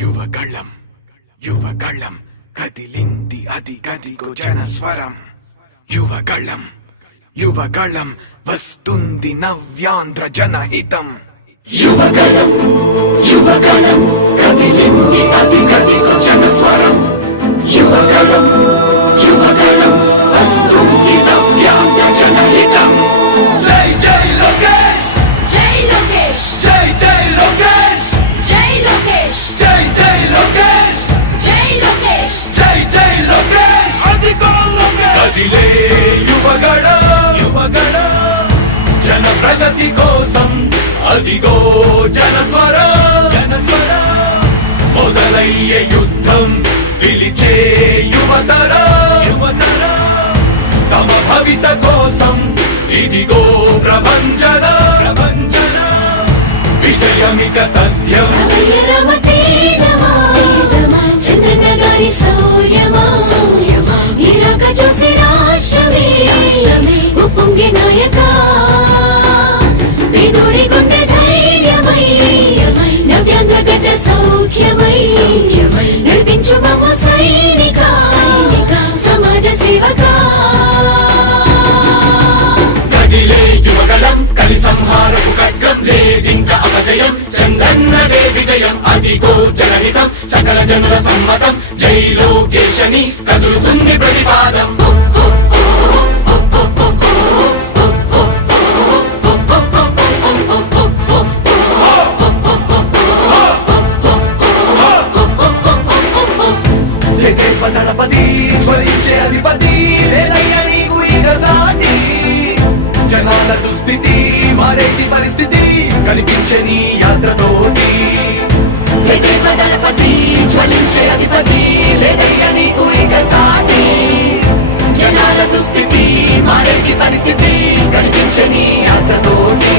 యువగళం యువగళం కదిలింది అది గదిగో జనస్వరం. యువగళం యువగళం వస్తుంది నవ్యాంధ్ర జనహితం. యువగళం యువగళం కదిలింది అది గదిగో జనస్వరం. యువగళం యువగళం వస్తుంది నవ్యాంధ్ర జనహితం. జై జై లోకేష్ జై లోకేష్ జై జై లోకేష్ జై లోకేష్ జై జై లోకేష్ జై లోకేష్ జై జై లోకేష్ అదిగో లోకేష్. కదిలే యువగళం యువగళం జన ప్రగతి కోసం అదిగో జనస్వరం. జనస్వరం మొదలయ్యే యుద్ధం పిలిచే యువతరం. యువతరం తమ భవిత కోసం ఇదిగో ప్రభంజనం. ప్రభంజనం విజయమిక తథ్యం. రమ తేజమా చంద్రన్న గారి శౌర్యమా నీరాక చూసి రాష్ట్రమే ఉప్పొంగే నాయక పేదోడి గుండె ధైర్యమై నవ్యాంధ్ర గడ్డ సౌఖ్యమై నడిపించు మమ్మ సైనిక సమాజ సేవక. కదిలే యువగళం కలి సంహారపు ఖడ్గం లేదింక అపజయం. చంద్రన్నదే విజయం అదిగో జనహితం సకల జనుల సమ్మతం. జై లోకేశని కదులుతుంది ప్రతిపాదం. దళపతి జ్వలించే అధిపతి లేదయ్య నీకు ఇక సాటి. జనాల దుస్థితి మారేటి పరిస్థితి కనిపించే నీ యాత్రతోటి. దళపతి జ్వలించే అధిపతి లేదయ్య నీకు ఇక సాటి. జనాల దుస్థితి మారేటి పరిస్థితి కనిపించే నీ యాత్రతోటి.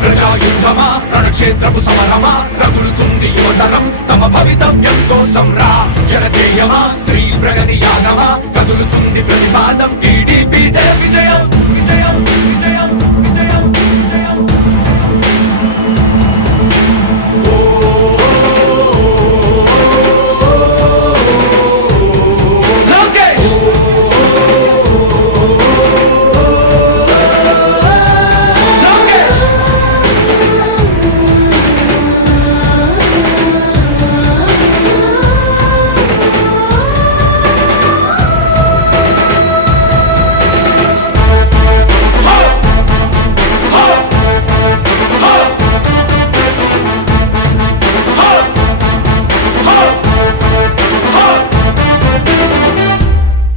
ప్రజాయుద్ధమా రణక్షేత్రపు సమరమా రగులుతుంది యువతరం తమ భవితవ్యం కోసం. రా జనజేయమా స్త్రీ ప్రగతి యానమా కదులుతుంది ప్రతిపాదం. టీడీపీ జయ విజయం విజయం విజయం విజయం విజయం. లోకేష్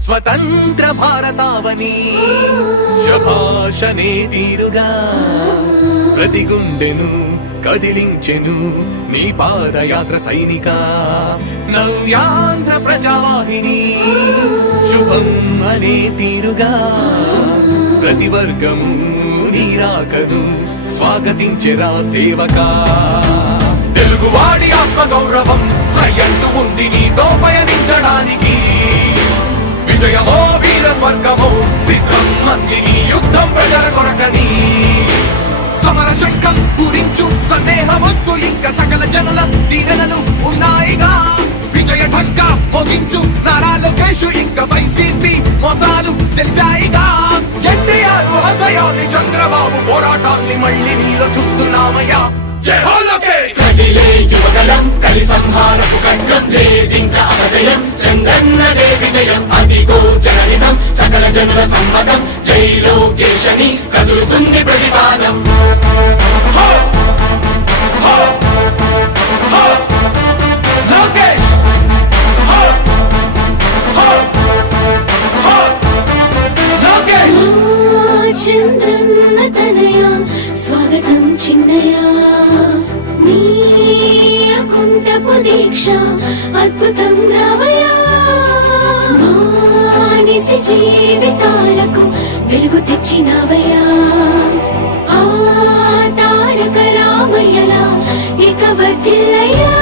స్వతంత్ర భారతావని శభాషనే తీరుగా ప్రతి గుండెను కదిలించెను నీ పాదయాత్ర సైనిక. నవ్యాంధ్ర ప్రజావాహిని శుభం అనే తీరుగా ప్రతి వర్గము నీరాకను స్వాగతించెరా సేవకా. తెలుగువాడి ఆత్మగౌరవం సయ్యంటూ ఉంది నీతో పయనించడానికి. విజయమో వీర స్వర్గమో సిద్ధం మందిని యుద్ధం ప్రజల కొరకని. సమర శంఖం పూరించు సందేహమొద్దు ఇంక సకల జనుల దీవెనలు ఉన్నాయిగా. విజయ ఢంకా మోగించు నారా లోకేష్ ఇంక వైసీపీ మోసాలు తెలిసాయిగా. ఎన్టీఆర్ ఆశయాల్ని చంద్రబాబు పోరాటాల్ని మళ్ళీ నీలో చూస్తున్నామయ్యా. జై హో లోకేష్. కదిలే యువగళం కలి సంహారపు ఖడ్గం లేదింక అపజయం. చంద్రన్నదే విజయం అదిగో జనహితం సకల జనుల సమ్మతం. జై లోకేశని కదులుతుంది ప్రతిపాదం. లోకేష్ లోకేష్ చంద్రన్న తనయ స్వాగతం చిన్నయ నీ అకుంఠపు దీక్ష అద్భుతం రావయ. మానిసి జీవితాలకు వెలుగు తెచ్చినవయ్యా. ఆ తారక రామయ్యలా ఇక వర్ధిల్లయ్యా.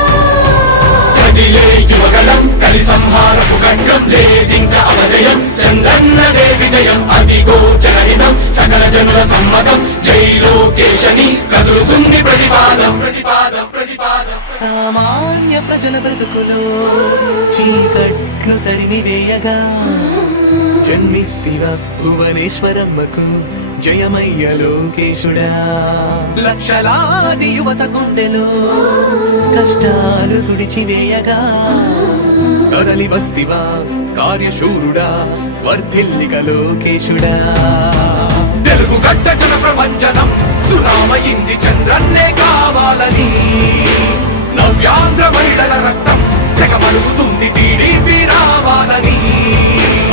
కదిలే యువగళం కలి సంహారపు ఖడ్గం లేదింక అపజయం. చంద్రన్నదే విజయం అదిగో జనహితం సకల జనుల సమ్మతం. జై లోకేశని కదులుతుంది ప్రతిపాదం. ప్రతిపాదం ప్రతిపాదం. సామాన్య ప్రజల బ్రతుకులో చీకట్లు తరిమి వేయగా జన్మిస్తివా భువనేశ్వరమ్మకు జయమయ్య లోకేశుడా. లక్షలాది యువత గుండెలో కష్టాలు తుడిచివేయగా కదలి వస్తివా కార్యశూరుడా వర్ధిల్లిక లోకేశుడా. తెలుగు గడ్డ జన ప్రపంచనం సునామయింది చంద్రన్నే కావాలని నవ్యాంధ్ర మహిళల రక్తం తెగమరుగుతుంది టీడీపీ రావాలని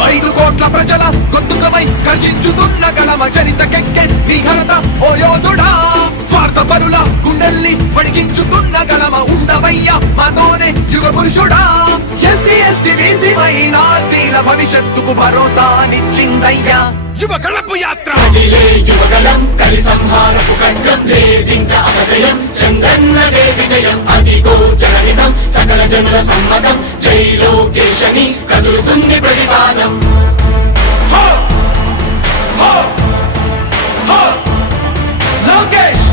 5 కోట్ల ప్రజల గొంతుకమై గర్జించుతున్న గలమ చరితకెక్కె నీ ఘనత ఓ యోధుడా. స్వార్థ పరుల గుండెల్ని వణికించుతున్న గలమ ఉండవయ్య మాతోనే యుగ పురుషుడా. ఎస్సీ ఎస్టీ బీసీ మైనార్టీల భవిష్యత్తుకు భరోసానిచ్చిందయ్యా యువ కళపు యాత్ర. కదిలే యువగలం కలి సంహారపు ఖడ్గం లేదింక అపజయం చంద్రన్నదే విజయం అదిగో జనహితం సకల జనుల సమ్మతం జై లోకేశని కదులుతుంది ప్రతిపాదం. హో! హో! హో! లోకేష్!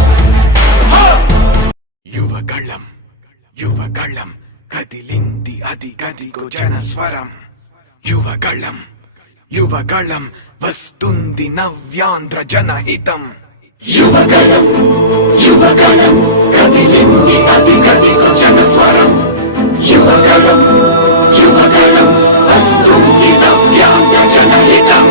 హో! యువగళం యువగళం కదిలింది అది గదిగో జనస్వరం. యువగళం యువగళం వస్తుంది నవ్యాంధ్ర జనహితం. యువగలం యువగలం కదిలింది అది గదిగో జనస్వరం. యువగలం యువగలం వస్తుంది నవ్యాంధ్ర జనహితం.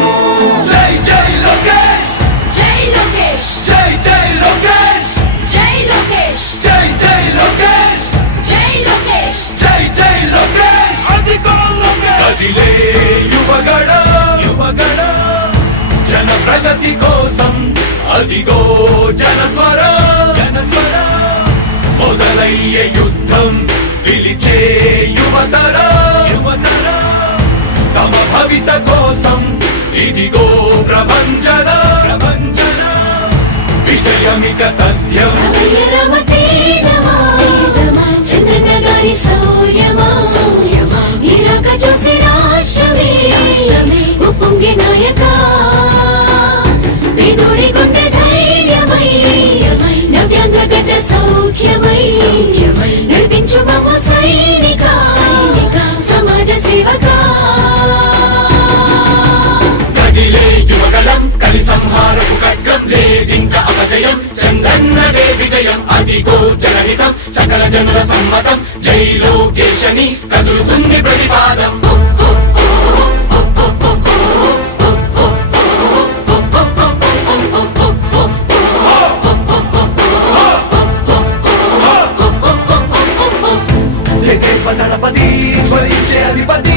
జై జై లోకేష్ జై లోకేష్ జై జై లోకేష్ జై లోకేష్ జై జై లోకేష్ జై లోకేష్ జై జై లోకేష్ అదిగో లోకేష్. కదిలే యువగళ యువగళ జన ప్రగతి కోసం అదిగో జనస్వర జనస్వర మొదలయ్యే యుద్ధం పిలిచే యువతర యువతర తమ భవిత కోసం ఇదిగో ప్రభంజన ప్రభంజన విజయమిక తథ్యం. రమయ రమ తేజమా చంద్రన్న గారి శౌర్యమా ఇరాక చూసి రాష్ట్రమే ఉప్పొంగే నాయక పేదోడి గుండె ధైర్యమై నవ్యాంధ్ర గడ్డ సౌఖ్యమై నడిపించు మమ్మ సైనిక సమాజ సేవక. కదిలే యువగలం కలి సంహారపు ఖడ్గం లేదింక అపజయం చంద్రన్నదే విజయం అదిగో జనహితం సకల జనుల సమ్మతం జై లోకేశని కదులుతుంది ప్రతిపాదం. దళపతి జ్వలించే అధిపతి